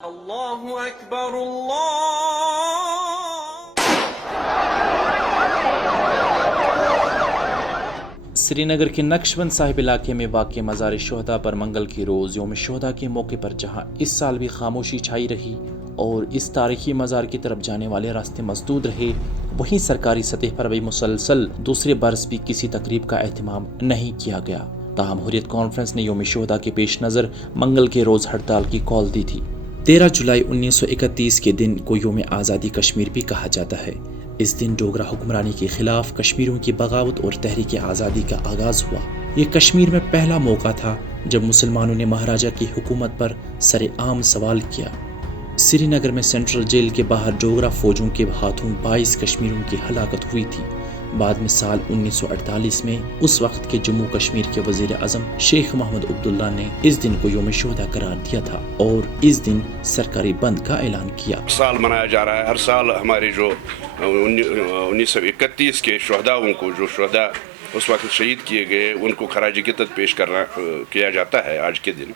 اللہ اکبر اللہ۔ سری نگر کے نقشبند صاحب علاقے میں واقع مزار شہداء پر منگل کے روز یوم شہداء کے موقع پر جہاں اس سال بھی خاموشی چھائی رہی اور اس تاریخی مزار کی طرف جانے والے راستے مسدود رہے، وہیں سرکاری سطح پر بھی مسلسل دوسرے برس بھی کسی تقریب کا اہتمام نہیں کیا گیا۔ تاہم حریت کانفرنس نے یوم شہداء کے پیش نظر منگل کے روز ہڑتال کی کال دی تھی۔ 13 جولائی 1931 کے دن کو یوم آزادی کشمیر بھی کہا جاتا ہے۔ اس دن ڈوگرا حکمرانی کے خلاف کشمیریوں کی بغاوت اور تحریک آزادی کا آغاز ہوا۔ یہ کشمیر میں پہلا موقع تھا جب مسلمانوں نے مہاراجہ کی حکومت پر سر عام سوال کیا۔ سری نگر میں سینٹرل جیل کے باہر ڈوگرا فوجوں کے ہاتھوں 22 کشمیریوں کی ہلاکت ہوئی تھی۔ بعد میں سال 1948 میں اس وقت کے جموں کشمیر کے وزیر اعظم شیخ محمد عبداللہ نے اس دن کو یوم شہداء قرار دیا تھا اور اس دن سرکاری بند کا اعلان کیا۔ سال منایا جا رہا ہے، ہر سال ہمارے جو 1931 کے شہداؤں کو، جو شہداء اس وقت شہید کیے گئے، ان کو خراج عقیدت پیش کیا جاتا ہے آج کے دن۔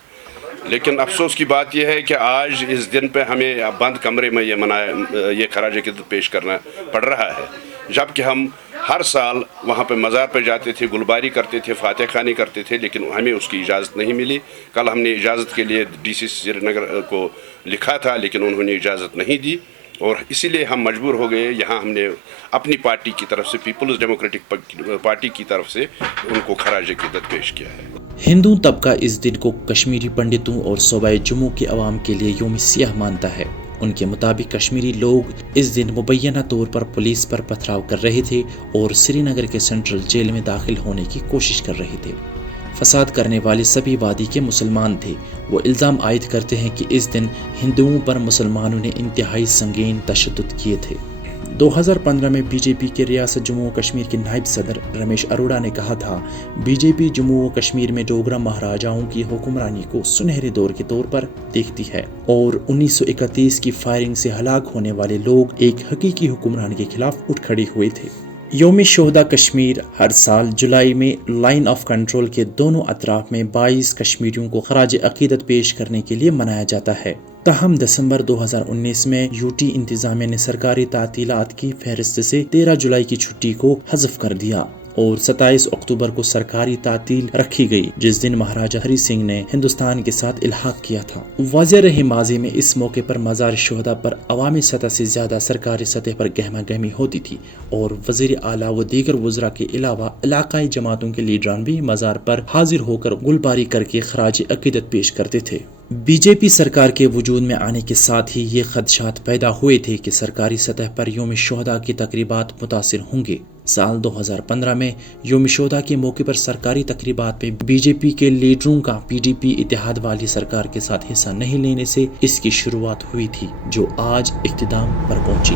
لیکن افسوس کی بات یہ ہے کہ آج اس دن پہ ہمیں بند کمرے میں یہ خراج عقیدت پیش کرنا پڑ رہا ہے، جبکہ ہم ہر سال وہاں پہ مزار پہ جاتے تھے، گلباری کرتے تھے، فاتح خوانی کرتے تھے، لیکن ہمیں اس کی اجازت نہیں ملی۔ کل ہم نے اجازت کے لیے ڈی سی سری نگر کو لکھا تھا، لیکن انہوں نے اجازت نہیں دی، اور اسی لیے ہم مجبور ہو گئے۔ یہاں ہم نے اپنی پارٹی کی طرف سے، پیپلز ڈیموکریٹک پارٹی کی طرف سے ان کو خراج عقیدت پیش کیا ہے۔ ہندو طبقہ اس دن کو کشمیری پنڈتوں اور صوبہ جموں کے عوام کے لیے یوم سیاہ مانتا ہے۔ ان کے مطابق کشمیری لوگ اس دن مبینہ طور پر پولیس پر پتھراؤ کر رہے تھے اور سری نگر کے سینٹرل جیل میں داخل ہونے کی کوشش کر رہے تھے۔ فساد کرنے والے سبھی وادی کے مسلمان تھے۔ وہ الزام عائد کرتے ہیں کہ اس دن ہندوؤں پر مسلمانوں نے انتہائی سنگین تشدد کیے تھے۔ 2015 میں بی جے پی کے ریاست جموں و کشمیر کے نائب صدر رمیش اروڑا نے کہا تھا، بی جے پی جموں و کشمیر میں ڈوگرا مہاراجاؤں کی حکمرانی کو سنہرے دور کے طور پر دیکھتی ہے، اور 1931 کی فائرنگ سے ہلاک ہونے والے لوگ ایک حقیقی حکمران کے خلاف اٹھ کھڑے ہوئے تھے۔ یوم شہداء کشمیر ہر سال جولائی میں لائن آف کنٹرول کے دونوں اطراف میں 22 کشمیریوں کو خراج عقیدت پیش کرنے کے لیے منایا جاتا ہے۔ تاہم دسمبر 2019 میں یو ٹی انتظامیہ نے سرکاری تعطیلات کی فہرست سے 13 جولائی کی چھٹی کو حذف کر دیا اور 27 اکتوبر کو سرکاری تعطیل رکھی گئی، جس دن مہاراجہ ہری سنگھ نے ہندوستان کے ساتھ الحاق کیا تھا۔ واضح رہے ماضی میں اس موقع پر مزار شہداء پر عوامی سطح سے زیادہ سرکاری سطح پر گہما گہمی ہوتی تھی، اور وزیر اعلیٰ و دیگر وزراء کے علاوہ علاقائی جماعتوں کے لیڈران بھی مزار پر حاضر ہو کر گلباری کر کے خراج عقیدت پیش کرتے تھے۔ بی جے پی سرکار کے وجود میں آنے کے ساتھ ہی یہ خدشات پیدا ہوئے تھے کہ سرکاری سطح پر یوم شہداء کی تقریبات متاثر ہوں گے۔ سال 2015 میں یوم شہداء کے موقع پر سرکاری تقریبات میں بی جے پی کے لیڈروں کا پی ڈی پی اتحاد والی سرکار کے ساتھ حصہ نہیں لینے سے اس کی شروعات ہوئی تھی، جو آج اقتدام پر پہنچی۔